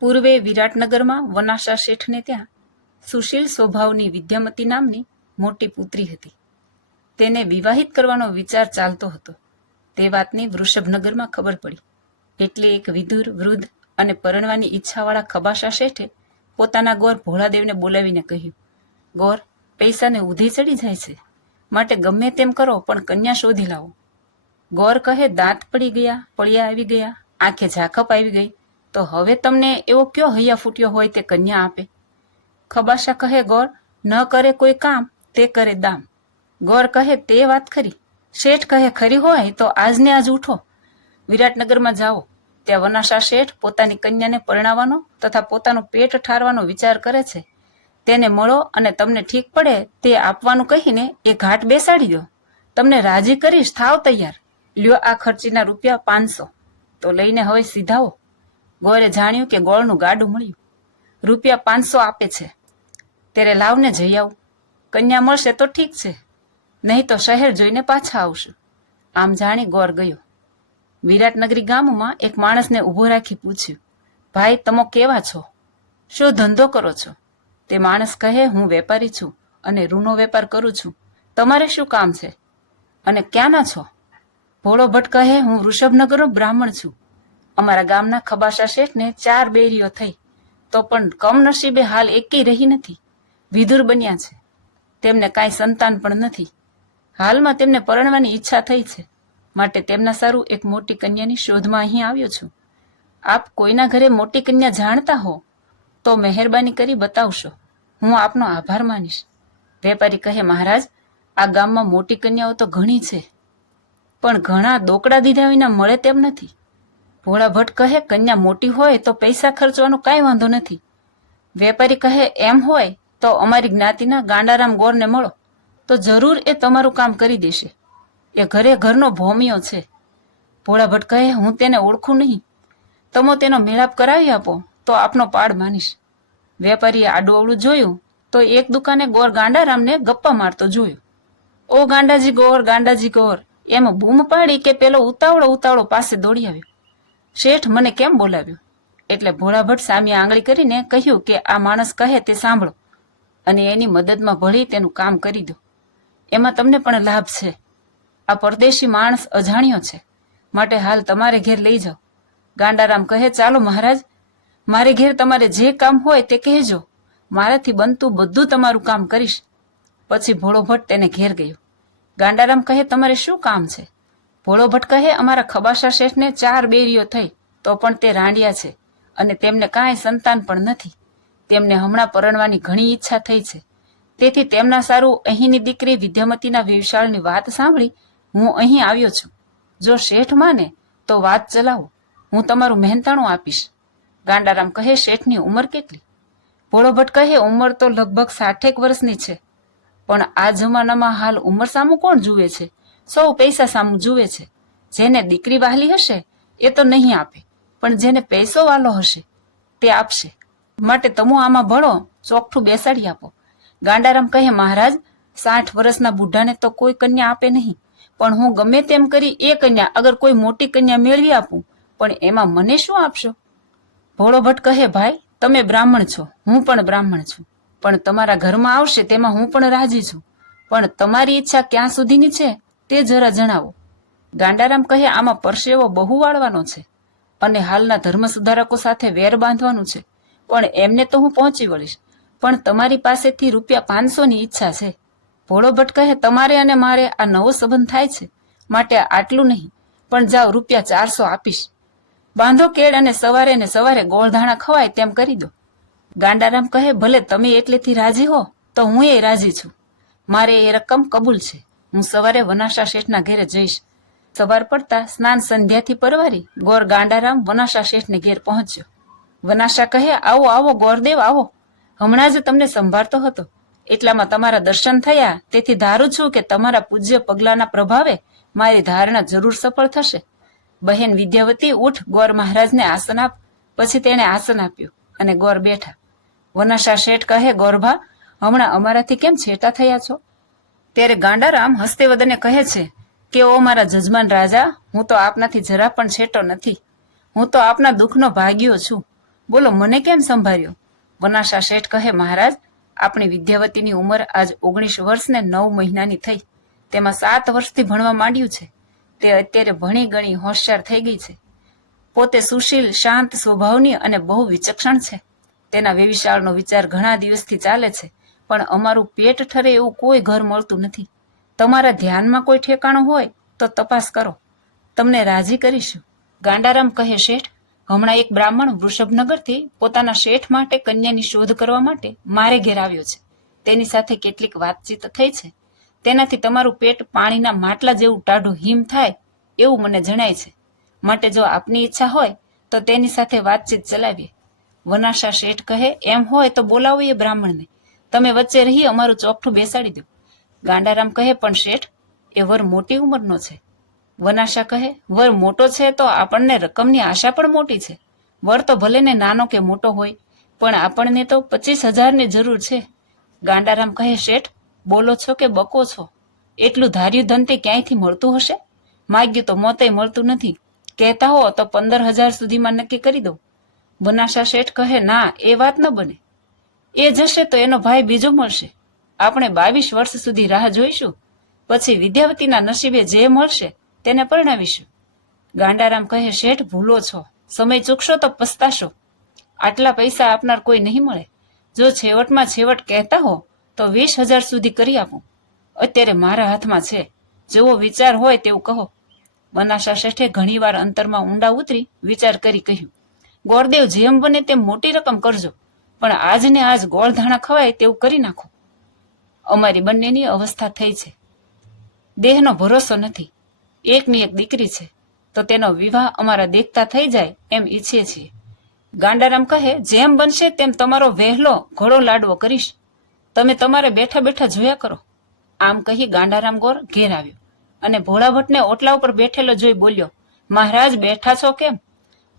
પૂર્વે વિરાટનગરમાં વનાશા શેઠને ત્યાં સુશીલ સ્વભાવની વિદ્યામતી નામની મોટી પુત્રી હતી. તેને વિવાહિત કરવાનો વિચાર ચાલતો હતો. તે વાતની વૃષભનગરમાં ખબર પડી. એટલે એક વિધુર, વૃદ્ધ અને પરણવાની ઈચ્છાવાળા ખબાશા શેઠે પોતાના ગોર ભોળાદેવને બોલાવીને કહ્યું, ગોર, પૈસાને ઉધી ચડી જાય છે. માટે ગમે તેમ કરો, પણ કન્યા શોધી લાવો. ગોર કહે, દાંત પડી ગયા, પળિયા આવી ગયા, આંખે ઝાકપ આવી ગઈ તો હવે તમને એવો કયો હૈયા ફૂટ્યો હોય તે કન્યા આપે. ખબાશા કહે ગોર, ન કરે કોઈ કામ, તે કરે દામ. ગોર કહે તે વાત ખરી. શેઠ કહે ખરી હોય તો આજને આજ ઉઠો. વિરાટનગરમાં જાઓ. ત્યાં વનાશા શેઠ પોતાની કન્યાને પરણાવવાનો તથા પોતાનું પેટ ઠારવાનો વિચાર કરે છે. તેને મળો અને તમને ઠીક પડે તે આપવાનું કહીને એ ઘાટ બેસાડી દો. તમને રાજી કરીશ, થાવ તૈયાર. લ્યો આ ખર્ચીના રૂપિયા પાંચસો. તો લઈને હવે સીધાઓ. ગોરે જાણ્યું કે ગોળનું ગાડું મળ્યું. રૂપિયા પાંચસો આપે છે. ત્યારે લાવને જઈ આવું. કન્યા મળશે તો ઠીક છે. નહીં તો શહેર જોઈને પાછા આવશું. આમ જાણી ગોર ગયો. વિરાટનગરી ગામમાં એક માણસને ઊભો રાખી પૂછ્યું, ભાઈ, તમો કેવા છો? શું ધંધો કરો છો? તે માણસ કહે, હું વેપારી છું અને ઋણો વેપાર કરું છું. તમારે શું કામ છે? અને ક્યાંના છો? ભોળો ભટ્ટ કહે, હું વૃષભનગરનો બ્રાહ્મણ છું. અમારા ગામના ખબાશા શેઠને ચાર બેરીઓ થઈ. તો પણ કમનસીબે હાલ એકેય રહી નથી. વિધુર બન્યા છે. તેમને કાંઈ સંતાન પણ નથી. હાલમાં તેમને પરણવાની ઈચ્છા થઈ છે. માટે તેમના સારું એક મોટી કન્યાની શોધમાં અહીં આવ્યો છું. આપ કોઈના ઘરે મોટી કન્યા જાણતા હો, તો મહેરબાની કરી બતાવશો. હું આપનો આભાર માનીશ. વેપારી કહે, મહારાજ, આ ગામમાં મોટી કન્યાઓ તો ઘણી છે. પણ ઘણા દોકડા દીધા વિના મળે તેમ નથી. ભોળા ભટ્ટ કહે, કન્યા મોટી હોય તો પૈસા ખર્ચવાનો કાંઈ વાંધો નથી. વેપારી કહે, એમ હોય તો અમારી જ્ઞાતિના ગાંડારામ ગોરને મળો, તો જરૂર એ તમારું કામ કરી દેશે. એ ઘરે ઘરનો ભોમિયો છે. ભોળા ભટ્ટ કહે, હું તેને ઓળખું નહીં. તમો તેનો મેળાપ કરાવી આપો, તો આપનો પાડ માનીશ. વેપારીએ આડુંઅળું જોયું, તો એક દુકાને ગોર ગાંડારામને ગપ્પા મારતો જોયો. ઓ ગાંડાજી ગોર ગાંડાજી ગોર. એમ બૂમ પાડી કે પેલો ઉતાવળો ઉતાવળો પાસે દોડી આવ્યો. શેઠ મને કેમ બોલાવ્યો? એટલે ભોળાભટ્ટ સામે આંગળી કરીને કહ્યું કે આ માણસ કહે તે સાંભળો અને એની મદદમાં ભળી તેનું કામ કરી દો. એમાં તમને પણ લાભ છે. આ પરદેશી માણસ અજાણ્યો છે. માટે હાલ તમારે ઘેર લઈ જાઓ. ગાંડારામ કહે, ચાલો મહારાજ, મારે ઘેર તમારે જે કામ હોય તે કહેજો. મારાથી બનતું બધું તમારું કામ કરીશ. પછી ભોળો ભટ્ટ તેને ઘેર ગયો. ગાંડારામ કહે, તમારે શું કામ છે? ભોળો ભટ્ટ કહે અમારા ખબાસા શેઠને ચાર બેરીઓ થઈ, તો પણ તે રાંડિયા છે. અને તેમને કાંઈ સંતાન પણ નથી. તેમને હમણાં પરણવાની ઘણી ઈચ્છા થઈ છે. તેથી તેમના સારું અહીંની દીકરી વિદ્યામતીના વિશાળની વાત સાંભળી હું અહીં આવ્યો છું. જો શેઠ માને, તો વાત ચલાવો. હું તમારું મહેનતાણું આપીશ. ગાંડારામ કહે, શેઠની ઉંમર કેટલી? ભોળો ભટ્ટ કહે ઉંમર તો લગભગ સાઠેક વર્ષની છે. પણ આ જમાનામાં હાલ ઉંમર સામું કોણ જુએ છે? સૌ પૈસા સામું જુએ છે. જેને દીકરી વહાલી હશે, એ તો નહીં આપે. પણ જેને પૈસો વાલો હશે, તે આપશે. માટે તમો આમાં ભળો ચોખ્ઠું બેસાડી આપો. ગાંડારામ કહે, મહારાજ, સાઠ વર્ષના બુઢાને તો કોઈ કન્યા આપે નહીં. પણ હું ગમે તેમ કરી એ કન્યા અગર કોઈ મોટી કન્યા મેળવી આપું, પણ એમાં મને શું આપશો? ભોળો ભટ્ટ કહે, ભાઈ, તમે બ્રાહ્મણ છો. હું પણ બ્રાહ્મણ છું. પણ તમારા ઘરમાં આવશે તેમાં હું પણ રાજી છું. પણ તમારી ઈચ્છા ક્યાં સુધીની છે? તે જરા જણાવો. ગાંડારામ કહે, આમાં પરસેવો બહુ વાળવાનો છે અને હાલના ધર્મ સુધારકો સાથે વેર બાંધવાનું છે. પણ એમને તો હું પહોંચી વળીશ. પણ તમારી પાસેથી રૂપિયા પાંચસોની ઈચ્છા છે. ભોળો ભટ્ટ કહે, તમારે અને મારે આ નવો સંબંધ થાય છે. માટે આટલું નહીં. પણ જાઓ, રૂપિયા ચારસો આપીશ. બાંધો કેળ અને સવારે ને સવારે ગોળધાણા ખવાય તેમ કરી દો. ગાંડારામ કહે, ભલે તમે એટલેથી રાજી હો, તો હું એ રાજી છું. મારે એ રકમ કબૂલ છે. હું સવારે વનાશા શેઠના ઘેરે જઈશ. સવાર પડતા સ્નાન સંધ્યાથી પરવારી ગોર ગાંડારામ વનાશા શેઠને ઘેર પહોંચ્યો. વનાશા કહે, આવો આવો, ગોરદેવ, આવો. હમણાં જ તમને સંભાળતો હતો. એટલામાં તમારા દર્શન થયા, તેથી ધારું છું કે તમારા પૂજ્ય પગલાના પ્રભાવે મારી ધારણા જરૂર સફળ થશે. બહેન વિદ્યાવતી, ઉઠ, ગોર મહારાજને આસન આપ. પછી તેણે આસન આપ્યું અને ગોર બેઠા. વનાશા શેઠ કહે, ગોરભા, હમણાં અમારાથી કેમ છેટા થયા છો? ત્યારે ગાંડારામ હસ્તેવદને કહે છે કે, ઓ મારા જજમાન રાજા, હું તો આપનાથી જરા પણ છેટો નથી. હું તો આપના દુઃખનો ભાગ્યો છું. બોલો, મને કેમ સંભાળ્યો? વનાશા શેઠ કહે, મહારાજ, આપણી વિદ્યાવતીની ઉંમર આજ ઓગણીસ વર્ષ ને નવ મહિનાની થઈ. તેમાં સાત વર્ષથી ભણવા માંડ્યું છે. તે અત્યારે ભણી ગણી હોશિયાર થઈ ગઈ છે. પોતે સુશીલ, શાંત સ્વભાવની અને બહુ વિચક્ષણ છે. તેના વેવિશાળનો વિચાર ઘણા દિવસથી ચાલે છે. પણ અમારું પેટ ઠરે એવું કોઈ ઘર મળતું નથી. તમારા ધ્યાનમાં કોઈ ઠેકાણું હોય તો તપાસ કરો. તમને રાજી કરીશું. ગાંડારામ કહે, શેઠ, હમણાં એક બ્રાહ્મણ વૃષભનગરથી પોતાના શેઠ માટે કન્યાની શોધ કરવા માટે મારે ઘેર આવ્યો છે. તેની સાથે કેટલીક વાતચીત થઈ છે. તેનાથી તમારું પેટ પાણીના માટલા જેવું ટાઢું હિમ થાય એવું મને જણાય છે. માટે જો આપની ઈચ્છા હોય તો તેની સાથે વાતચીત ચલાવીએ. વનાશા શેઠ કહે, એમ હોય તો બોલાવો એ બ્રાહ્મણને. તમે વચ્ચે રહી અમારું ચોકઠું બેસાડી દો. ગાંડારામ કહે, પણ શેઠ, એ વર મોટી ઉંમરનો છે. વનાશા કહે, વર મોટો છે તો આપણને રકમની આશા પણ મોટી છે. વર તો ભલે ને નાનો કે મોટો હોય, પણ આપણને તો પચીસ હજારની જરૂર છે. ગાંડારામ કહે, શેઠ, બોલો છો કે બકો છો? એટલું ધાર્યું ધન તે ક્યાંયથી મળતું હશે? માગ્યું તો મોતે મળતું નથી. કહેતા હો તો પંદર હજાર સુધીમાં નક્કી કરી દો બનાશા શેઠ કહે, ના, એ વાત ન બને. એ જશે તો એનો ભાઈ બીજો મળશે. આપણે બાવીસ વર્ષ સુધી રાહ જોઈશું. પછી વિદ્યાવતીના નસીબે જે મળશે, તેને પરણાવીશું. ગાંડારામ કહે, શેઠ, ભૂલો છો. સમય ચૂકશો તો પસ્તાશો. આટલા પૈસા આપનાર કોઈ નહીં મળે. જો છેવટમાં છેવટ કહેતા હો, તો વીસ હજાર સુધી કરી આપું. અત્યારે મારા હાથમાં છે. જેવો વિચાર હોય તેવું કહો. બનાશા શેઠે ઘણીવાર અંતરમાં ઊંડા ઉતરી વિચાર કરી કહ્યું, ગોરદેવ જેમ બને તેમ મોટી રકમ કરજો. પણ આજને આજ ગોળધાણા ખવાય તેવું કરી નાખો. અમારી બંનેની અવસ્થા થઈ છે. દેહનો ભરોસો નથી. એકની એક દીકરી છે. તો તેનો વિવાહ અમારા દેખતા થઈ જાય એમ ઈચ્છીએ છીએ. ગાંડારામ કહે, જેમ બનશે તેમ તમારો વહેલો ઘોડો લાડવો કરીશ. તમે તમારે બેઠા બેઠા જોયા કરો. આમ કહી ગાંડારામ ગોર ઘેર આવ્યો અને ભોળાભટ્ટને ઓટલા ઉપર બેઠેલો જોઈ બોલ્યો, મહારાજ, બેઠા છો કેમ?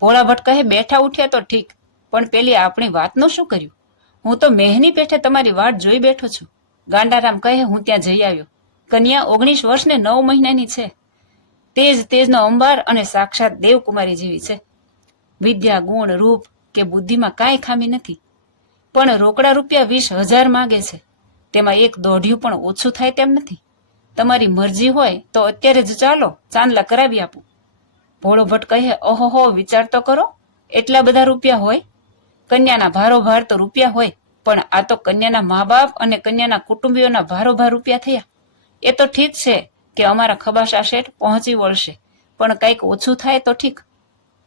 ભોળાભટ્ટ કહે, બેઠા ઉઠ્યા તો ઠીક. પણ પેલી આપણી વાતનું શું કર્યું? હું તો મેહની પેઠે તમારી વાટ જોઈ બેઠો છું. ગાંડારામ કહે, હું ત્યાં જઈ આવ્યો. કન્યા ઓગણીસ વર્ષ ને નવ મહિનાની છે. તેજ તેજનો અંબાર અને સાક્ષાત દેવકુમારી જેવી છે. વિદ્યા, ગુણ, રૂપ કે બુદ્ધિમાં કાંઈ ખામી નથી. પણ રોકડા રૂપિયા વીસ હજાર માગે છે. તેમાં એક દોઢિયું પણ ઓછું થાય તેમ નથી. તમારી મરજી હોય તો અત્યારે જ ચાલો, ચાંદલા કરાવી આપું. ભોળો ભટ્ટ કહે ઓહો વિચાર તો કરો. એટલા બધા રૂપિયા હોય કન્યાના ભારોભાર તો રૂપિયા હોય, પણ આ તો કન્યાના મા બાપ અને કન્યાના કુટુંબીઓના ભારોભાર રૂપિયા થયા. એ તો ઠીક છે કે અમારા ખબાશા શેઠ પહોંચી વળશે, પણ કંઈક ઓછું થાય તો ઠીક.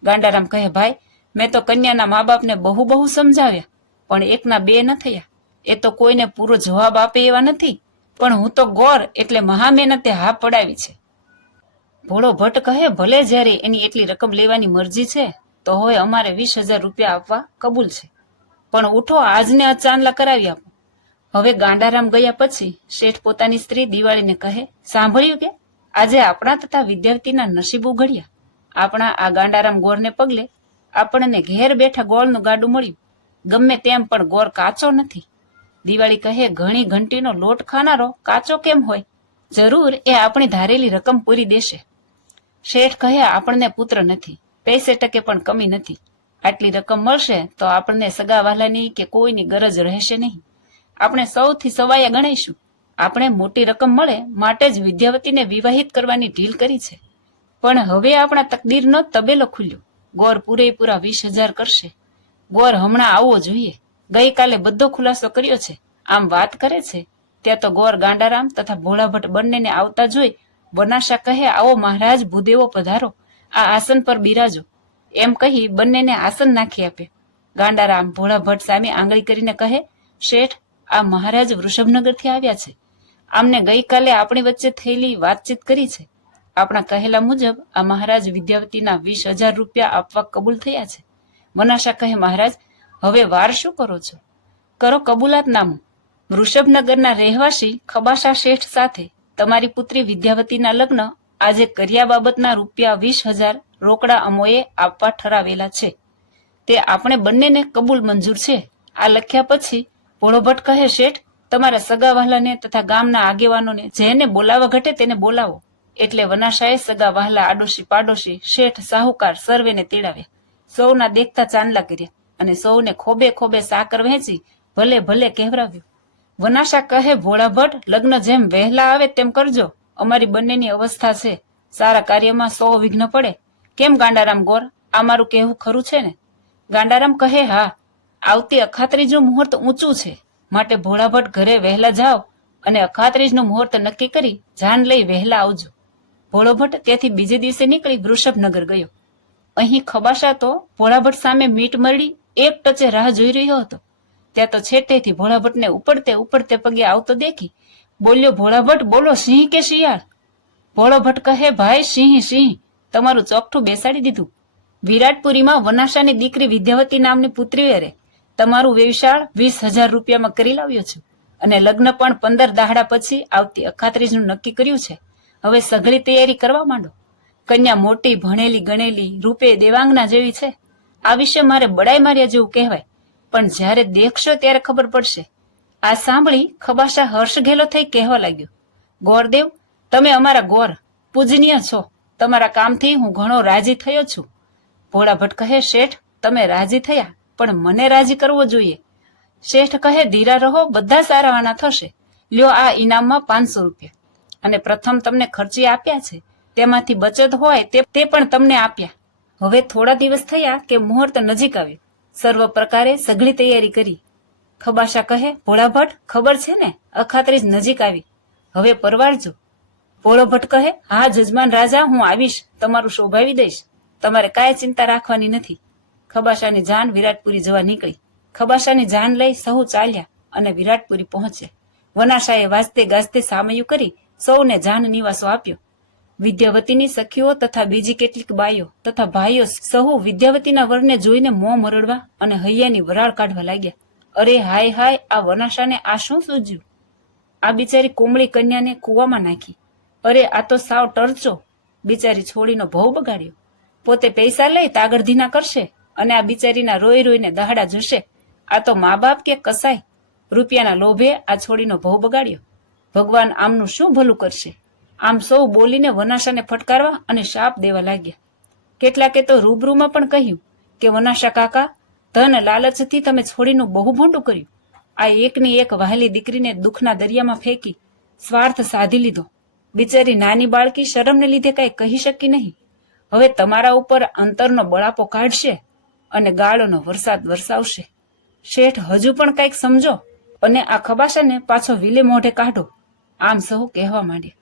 ગાંડારામ કહે, ભાઈ, મેં તો કન્યાના મા બાપને બહુ બહુ સમજાવ્યા, પણ એકના બે ન થયા. એ તો કોઈને પૂરો જવાબ આપે એવા નથી, પણ હું તો ગોર એટલે મહા મહેનતે હા પડાવી છે. ભોળો ભટ્ટ કહે, ભલે જ્યારે એની એટલી રકમ લેવાની મરજી છે તો હવે અમારે વીસ હજાર રૂપિયા આપવા કબૂલ છે. પણ ઉઠો, આજને આ ચાંદલા કરાવી આપો. હવે ગાંડારામ ગયા પછી શેઠ પોતાની સ્ત્રી દિવાળીને કહે, સાંભળ્યું કે? આજે આપણા તથા વિદ્યાર્થીના નસીબ ઉઘડ્યા. આપણા આ ગાંડારામ ગોરને પગલે આપણને ઘેર બેઠા ગોળનું ગાડું મળ્યું. ગમે તેમ પણ ગોર કાચો નથી. દિવાળી કહે, ઘણી ઘંટીનો લોટ ખાનારો કાચો કેમ હોય? જરૂર એ આપણી ધારેલી રકમ પૂરી દેશે. શેઠ કહે, આપણને પુત્ર નથી. પૈસે ટકે પણ કમી નથી. આટલી રકમ મળશે તો આપણને સગા વહાલાની કે કોઈની ગરજ રહેશે નહીં. આપણે સૌથી સવાયા ગણાઈશું. આપણે મોટી રકમ મળે માટે જ વિદ્યાવતીને વિવાહિત કરવાની ઢીલ કરી છે. પણ હવે આપણા તકદીરનો તબેલો ખુલ્યો. ગોર પૂરેપૂરા વીસ હજાર કરશે. ગોર હમણાં આવવો જોઈએ. ગઈકાલે બધો ખુલાસો કર્યો છે. આમ વાત કરે છે. ત્યાં તો ગોર ગાંડારામ તથા ભોળાભટ્ટ બંનેને આવતા જોઈ બનાશા કહે, આવો મહારાજ, ભૂદેવો પધારો. આ આસન પર બિરાજો. એમ કહી બંનેને આસન નાખી આપે. ગાંડારામ ભોળાભટ્ટ સામે આંગળી કરીને કહે, શેઠ, આ મહારાજ વૃષભનગરથી આવ્યા છે. આમને ગઈકાલે આપણી વચ્ચે થયેલી વાતચીત કરી છે. આપણા કહેલા મુજબ આ મહારાજ વિદ્યાવતીના વીસ હજાર રૂપિયા આપવા કબૂલ થયા છે. મનાશા કહે, મહારાજ, હવે વાર શું કરો છો? કરો કબૂલાતનામું વૃષભનગરના રહેવાસી ખબાશા શેઠ સાથે તમારી પુત્રી વિદ્યાવતીના લગ્ન આજે કર્યા બાબતના રૂપિયા વીસ હજાર રોકડા અમોએ આપવા ઠરાવેલા છે. તે આપણે બંનેને કબૂલ મંજૂર છે. આ લખ્યા પછી ભોળોભટ્ટ કહે, શેઠ, તમારા સગા વહાલાને તથા ગામના આગેવાનોને જેને બોલાવા ઘટે તેને બોલાવો. એટલે વનાશાએ સગા વહાલા આડોશી પાડોશી શેઠ સાહુકાર સર્વેને તેડાવ્યા. સૌના દેખતા ચાંદલા કર્યા અને સૌને ખોબે ખોબે સાકર વહેંચી ભલે ભલે કહેવરાવ્યું. વનાશા કહે ભોળા ભટ્ટ લગ્ન જેમ વહેલા આવે તેમ કરજો. અમારી બંનેની અવસ્થા છે. સારા કાર્યમાં સો વિઘ્ન પડે. કેમ ગાંડારામ ગોર? આ મારું કહેવું ખરું છે ને? ગાંડારામ કહે, હા, આવતી અખાત્રીજનું મુહૂર્ત ઊંચું છે. માટે ભોળાભટ્ટ ઘરે વહેલા જાઓ અને અખાત્રીજનું મુહૂર્ત નક્કી કરી જાન લઈ વહેલા આવજો. ભોળોભટ્ટ ત્યાંથી બીજે દિવસે નીકળી વૃષભનગર ગયો. અહીં ખબાશા તો ભોળાભટ્ટ સામે મીટ મરડી એક ટચે રાહ જોઈ રહ્યો હતો. ત્યાં તો છેટેથી ભોળાભટ્ટને ઉપડતે ઉપડતે પગે આવતો દેખી બોલ્યો, ભોળા ભટ્ટ, બોલો, સિંહ કે શિયાળ? ભોળો ભટ્ટ કહે, ભાઈ, સિંહ સિંહ, તમારું ચોકઠું બેસાડી દીધું. વિરાટપુરીમાં વનાશાની દીકરી વિદ્યાવતી નામની પુત્રી વેરે તમારું વ્યવસાળ વીસ હજાર રૂપિયામાં કરી લાવ્યો છું. અને લગ્ન પણ પંદર દાહડા પછી આવતી અખાત્રીજનું નક્કી કર્યું છે. હવે સઘળી તૈયારી કરવા માંડો. કન્યા મોટી, ભણેલી, ગણેલી, રૂપે દેવાંગના જેવી છે. આ વિશે મારે બડાઈ માર્યા જેવું કહેવાય. પણ જ્યારે દેખશો ત્યારે ખબર પડશે. આ સાંભળી ખબાશા હર્ષ ઘેલો થઈ કહેવા લાગ્યો, ગોરદેવ, તમે અમારા ગોર, પૂજનીય છો. તમારા કામથી હું ઘણો રાજી થયો છું. ભોળા કહે, શેઠ, તમે રાજી થયા, પણ મને રાજી કરવો જોઈએ. શેઠ કહે, ધીરા રહો, બધા સારા આના થશે. લ્યો આ ઇનામમાં પાંચસો રૂપિયા. અને પ્રથમ તમને ખર્ચી આપ્યા છે. તેમાંથી બચત હોય તે પણ તમને આપ્યા. હવે થોડા દિવસ થયા કે મુહૂર્ત નજીક આવ્યું. સર્વ પ્રકારે સઘળી તૈયારી કરી. ખબાશા કહે ભોળા ભટ્ટ ખબર છે ને? અખાત્રીજ નજીક આવી. હવે પરવારજો ભોળો ભટ્ટ કહે, હા, જજમાન રાજા, હું આવીશ. તમારું શોભાવી દઈશ. તમારે કાંઈ ચિંતા રાખવાની નથી. ખબાશાની જાન વિરાટપુરી જવા નીકળી. ખબાશાની જાન લઈ સહુ ચાલ્યા અને વિરાટપુરી પહોંચ્યા. વનાશાએ વાજતે ગાજતે સામયું કરી સૌને જાન નિવાસો આપ્યો. વિદ્યાવતીની સખીઓ તથા બીજી કેટલીક બાઈઓ તથા ભાઈઓ સહુ વિદ્યાવતીના વરને જોઈને મોં મરડવા અને હૈયાની વરાળ કાઢવા લાગ્યા. અરે હાય હાય, આ વનાશાને આ શું સૂજ્યું? આ બિચારી કોમળી કન્યાને કૂવામાં નાખી. અરે, આ તો સાવ ટરચો. બિચારી છોડીનો ભવ બગાડ્યો. પોતે પૈસા લઈ તાગરધીના કરશે અને આ બિચારીના રોઈ રોઈને દહાડા જશે. આ તો મા બાપ કે કસાય રૂપિયાના લોભે આ છોડીનો ભવ બગાડ્યો. ભગવાન આમનું શું ભલું કરશે? આમ સૌ બોલીને વનાશાને ફટકારવા અને શાપ દેવા લાગ્યા. કેટલાકે તો રૂબરૂમાં પણ કહ્યું કે, વનાશા કાકા ધન લાલચથી તમે છોડીનું બહુ ભૂંડું કર્યું. આ એકની એક વહાલી દીકરીને દુઃખના દરિયામાં ફેંકી સ્વાર્થ સાધી લીધો. બિચારી નાની બાળકી શરમને લીધે કાંઈ કહી શકી નહીં. હવે તમારા ઉપર અંતરનો બળાપો કાઢશે અને ગાળોનો વરસાદ વરસાવશે. શેઠ, હજુ પણ કંઈક સમજો અને આ ખબાશાને પાછો વિલે મોઢે કાઢો. આમ સહુ કહેવા માંડ્યા.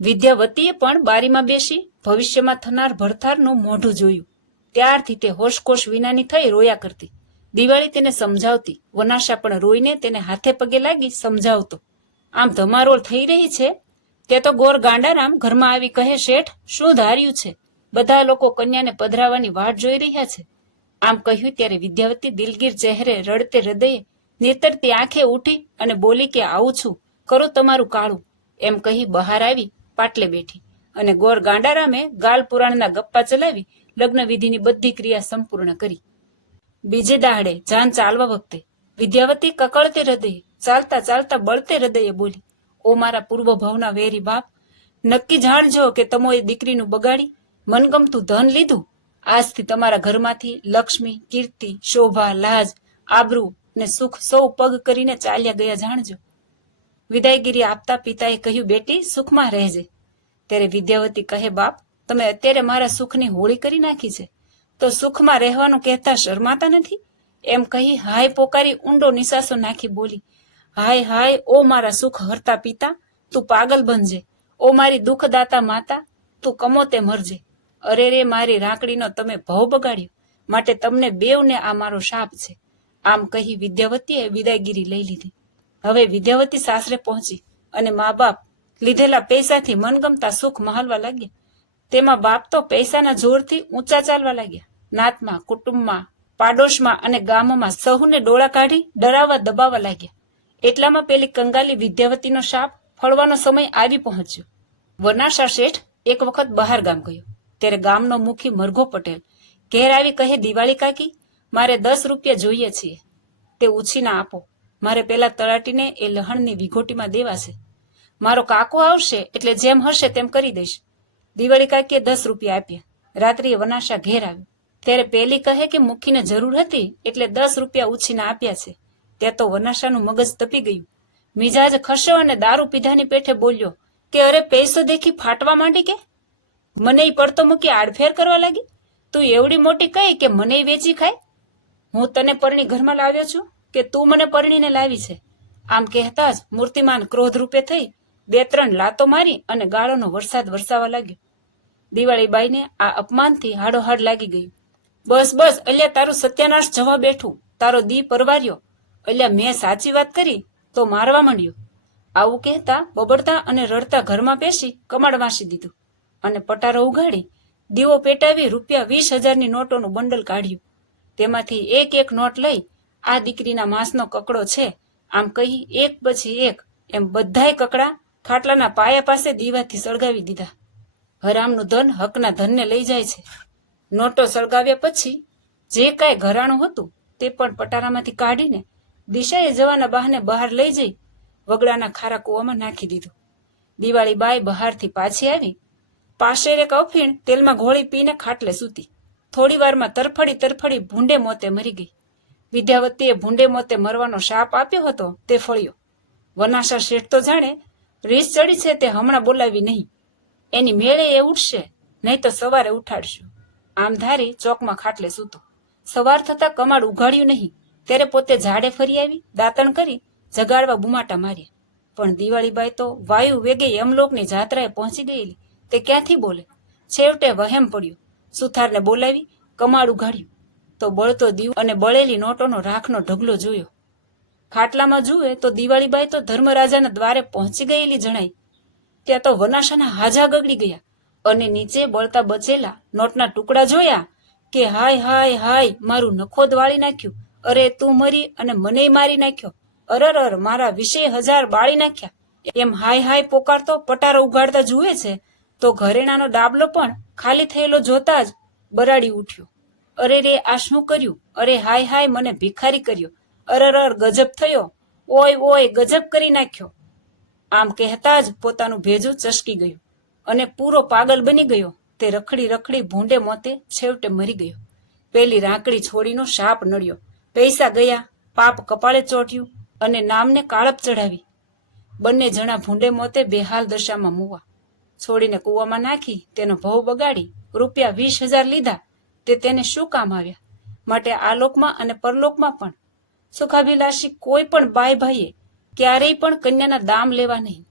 વિદ્યાવતીએ પણ બારીમાં બેસી ભવિષ્યમાં થનાર ભરથારનું મોઢું જોયું. ત્યારથી તે હોશકોશ વિનાની થઈ રોયા કરતી. દિવાળી તેને સમજાવતી. વનાશા પણ રોઈને તેને હાથે પગે લાગી સમજાવતો. આમ ધમારોળ થઈ રહી છે? તે તો ગોર ગાંડારામ ઘરમાં આવી કહે શેઠ, શું ધાર્યું છે? બધા લોકો કન્યાને પધરાવાની વાટ જોઈ રહ્યા છે. આમ કહ્યું ત્યારે વિદ્યાવતી દિલગીર ચહેરે રડતે હૃદયે નેતરતી આંખે ઉઠી અને બોલી કે, આવું છું. કરો તમારું કાળું. એમ કહી બહાર આવી પાટલે બેઠી. અને ગોર ગાંડારામે ગાલ પુરાણના ગપ્પા ચલાવી લગ્ન વિધિની બધી ક્રિયા સંપૂર્ણ કરી. બીજે દાહડે જાન ચાલવા વખતે વિદ્યાવતી કકળતે હૃદયે, ચાલતા ચાલતા બળતે હૃદયે બોલી, ઓ મારા પૂર્વ ભાવના વેરી બાપ, નક્કી જાણજો કે તમોએ દીકરીનું બગાડી, મનગમતું ધન લીધું. આજથી તમારા ઘરમાંથી લક્ષ્મી, કીર્તિ, શોભા, લાજ, આબરૂ ને સુખ સૌ પગ કરીને ચાલ્યા ગયા જાણજો. વિદાયગીરી આપતા પિતાએ કહ્યું, બેટી, સુખમાં રહેજે. ત્યારે વિદ્યાવતી કહે, બાપ, તમે અત્યારે મારા સુખની હોળી કરી નાખી છે. તો સુખમાં રહેવાનું કહેતા શરમાતા નથી? એમ કહી હાય પોકારી ઊંડો નિશાસો નાખી બોલી, હાય હાય, ઓ મારા સુખ હરતા પિતા, તું પાગલ બનજે. ઓ મારી દુઃખદાતા માતા, તું કમોતે મરજે. અરે રે, મારી રાંકડીનો તમે ભવ બગાડ્યો. માટે તમને બેવને આ મારો શાપ છે. આમ કહી વિદ્યાવતીએ વિદાયગીરી લઈ લીધી. હવે વિદ્યાવતી સાસરે પહોંચી અને મા બાપ લીધેલા પૈસાથી મનગમતા સુખ મહાલવા લાગ્યા. તેમાં બાપ તો પૈસાના જોરથી ઊંચા ચાલવા લાગ્યા. નાતમાં, કુટુંબમાં, પાડોશમાં અને ગામોમાં સહુને ડોળા કાઢી ડરાવવા દબાવવા લાગ્યા. એટલામાં પેલી કંગાલી વિદ્યાવતીનો શાપ ફળવાનો સમય આવી પહોંચ્યો. વનાશા શેઠ એક વખત બહાર ગામ ગયો. ત્યારે ગામનો મુખી મરઘો પટેલ, ઘેર આવી કહે, દિવાળી કાકી, મારે દસ રૂપિયા જોઈએ છીએ તે ઉછીના આપો. મારે પેલા તળાટીને એ લહણની વિઘોટીમાં દેવા છે મારો કાકો આવશે એટલે જેમ હશે તેમ કરી દઈશ. દિવાળી કાકીએ દસ રૂપિયા આપ્યા. રાત્રિએ વનાશા ઘેર આવ્યું ત્યારે પેલી કહે કે મુખીને જરૂર હતી એટલે દસ રૂપિયા ઉછીને આપ્યા છે. ત્યાં તો વનાશાનું મગજ તપી ગયું. મિજાજ ખસ્યો અને દારૂ પીધાની પેઠે બોલ્યો, કે અરે પૈસો દેખી ફાટવા માંડી કે? મને પડતો મૂકી આડફેર કરવા લાગી? તું એવડી મોટી કહી કે મને વેચી ખાય? હું તને પરણી ઘરમાં લાવ્યો છું કે તું મને પરણીને લાવી છે? આમ કહેતા જ મૂર્તિમાન ક્રોધ રૂપે થઈ બે ત્રણ લાતો મારી અને ગાળોનો વરસાદ વરસાવા લાગ્યો. દિવાળીબાઈને આ અપમાનથી હાડોહાડ લાગી ગયું. બસ બસ, અલ્યા તારું સત્યાનાશ જવા બેઠું. તારો દી પરવાર્યો. અલ્યા મેં સાચી વાત કરી તો મારવા માંડ્યો. આવું કહેતા બબડતા અને રડતા ઘરમાં પેશી કમાડ વાંસી દીધું અને પટારો ઉગાડી દીવો પેટાવી રૂપિયા વીસ હજારની નોટોનું બંડલ કાઢ્યું. તેમાંથી એક એક નોટ લઈ આ દીકરીના માંસનો કકડો છે. આમ કહી એક પછી એક એમ બધાય કકડા ખાટલાના પાયા પાસે દીવાથી સળગાવી દીધા. હરામનું ધન હકના ધનને લઈ જાય છે. નોટો સળગાવ્યા પછી જે કાંઈ ઘરાણું હતું તે પણ પટારામાંથી કાઢીને દિશાએ જવાના બહાને બહાર લઈ જઈ વગડાના ખારા કૂવામાં નાખી દીધું. દિવાળી બાઈ બહારથી પાછી આવી. પાશેરે કફીણ તેલમાં ઘોળી પીને ખાટલે સૂતી. થોડી વારમાં તરફડી તરફડી ભૂંડે મોતે મરી ગઈ. વિદ્યાવતીએ ભૂંડે મોતે મરવાનો શાપ આપ્યો હતો તે ફળ્યો. વનાશા શેઠ તો જાણે રીસ ચડી છે તે હમણાં બોલાવી નહીં. એની મેળે એ ઉઠશે, નહીં તો સવારે ઉઠાડશું. આમ ધારી ચોકમાં ખાટલે સૂતો. સવાર થતાં કમાડ ઉઘાડ્યું નહીં. ત્યારે પોતે ઝાડે ફરી આવી, દાંતણ કરી, જગાડવા બુમાટા માર્યા. પણ દિવાળીબાઈ તો વાયુ વેગે યમલોકની જાત્રાએ પહોંચી ગયેલી. તે ક્યાંથી બોલે? છેવટે વહેમ પડ્યો. સુથારને બોલાવી, કમાડ ઉઘાડ્યું. તો બળતો દીવ અને બળેલી નોટોનો રાખનો ઢગલો જોયો. ખાટલામાં જુએ તો દિવાળીબાઈ તો ધર્મરાજાના દ્વારે પહોંચી ગયેલી જણાઈ. ત્યાં તો વનાશાના હાજા ગગડી ગયા અને નીચે બળતા બચેલા નોટના ટુકડા જોયા કે, હાય હાય હાય, મારું નખોદ વાળી નાખ્યું. અરે, તું મરી અને મને મારી નાખ્યો. અરર મારા વિશે હજાર બાળી નાખ્યા. એમ હાય હાય પોકારતો પટારો ઉગાડતા જુએ છે તો ઘરેણાનો ડાબલો પણ ખાલી થયેલો જોતા જ બરાડી ઉઠ્યો. અરે રે, આ શું કર્યું? અરે, હાય હાય, મને ભિખારી કર્યો. અરર ગજબ થયો. ઓય ઓય ગજબ કરી નાખ્યો. આમ કહેતા જ પોતાનું ભેજું ચસકી ગયું અને પૂરો પાગલ બની ગયો. તે રખડી રખડી ભૂંડે મોતે છેવટે મરી ગયો. પેલી રાંકડી છોડીનો શાપ નડ્યો. પૈસા ગયા, પાપ કપાળે ચોટ્યું અને નામને કાળપ ચઢાવી. બંને જણા ભૂંડે મોતે બેહાલ દશામાં મુવા. છોડીને કૂવામાં નાખી, તેનો ભવ બગાડી, રૂપિયા વીસ હજાર લીધા. તે તેને શું કામ આવ્યા? માટે આ લોકમાં અને પરલોકમાં પણ સુખાભિલાષી કોઈ પણ બાય ભાઈએ ક્યારેય પણ કન્યાના દામ લેવા નહીં.